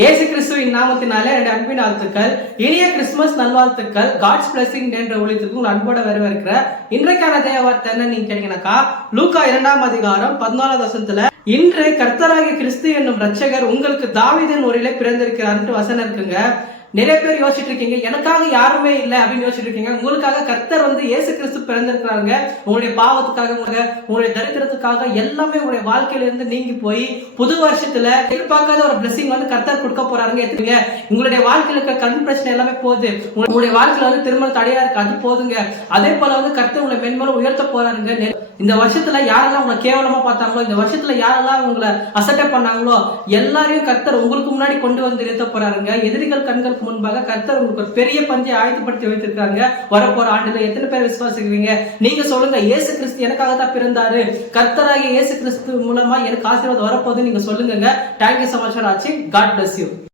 இயேசு கிறிஸ்துவின் நாமத்தினாலே என் அன்பின் வாழ்த்துக்கள். இனிய கிறிஸ்துமஸ் நல்வாழ்த்துக்கள். காட்ஸ் பிளஸிங் என்ற ஒளித்துக்கு உங்கள் அன்போட வரவேற்கிற இன்றைக்கான தேவ வார்த்தை என்ன நீங்க கேட்டீங்கன்னாக்கா, லூக்கா 2ஆம் அதிகாரம் 14வது வசனத்துல, இன்று கர்த்தராகிய கிறிஸ்து என்னும் ரட்சகர் உங்களுக்கு தாவீதின் ஊரிலே பிறந்திருக்கிறார் வசனம் இருக்குங்க. நிறைய பேர் யோசிச்சுட்டு இருக்கீங்க, எனக்காக யாருமே இல்லை அப்படின்னு யோசிச்சுட்டு இருக்கீங்க. உங்களுக்காக கர்த்தர் இயேசு கிறிஸ்து பிறந்திருக்கிறாங்க. உங்களுடைய பாவத்துக்காக, உங்களுடைய தரித்திரத்துக்காக, எல்லாமே உங்களுடைய வாழ்க்கையில இருந்து நீங்கி போய் புது வருஷத்துல எதிர்பார்க்காத ஒரு பிளெஸிங் கர்த்தர் கொடுக்க போறாருங்க. எடுத்துங்க, உங்களுடைய வாழ்க்கையில இருக்க கண் பிரச்சனை எல்லாமே போகுது. உங்களுடைய வாழ்க்கையில திருமணம் தடையா இருக்கு, அது போதுங்க. அதே போல கர்த்தர் உங்களை மென்மேலும் உயர்த்த போறாருங்க. இந்த வருஷத்துல யாரெல்லாம் உங்களை கேவலமா பார்த்தாங்களோ, இந்த வருஷத்துல யாரெல்லாம் உங்களை அசட்டை பண்ணாங்களோ, எல்லாரையும் கர்த்தர் உங்களுக்கு முன்னாடி கொண்டு வந்து நிறுத்த போறாருங்க. எதிரிகள் கண்களுக்கு முன்பாக கர்த்தர் உங்களுக்கு ஒரு பெரிய பஞ்சை ஆயத்தப்படுத்தி வைத்திருக்காங்க. வரப்போற ஆண்டுல எத்தனை பேர் விசுவாசிக்கிறீங்க? நீங்க சொல்லுங்க, இயேசு கிறிஸ்து எனக்காக தான் பிறந்தாரு, கர்த்தராகிய இயேசு கிறிஸ்து மூலமா எனக்கு ஆசீர்வாதம் வரப்போகுது நீங்க சொல்லுங்க. Thank you so much for watching. God bless you.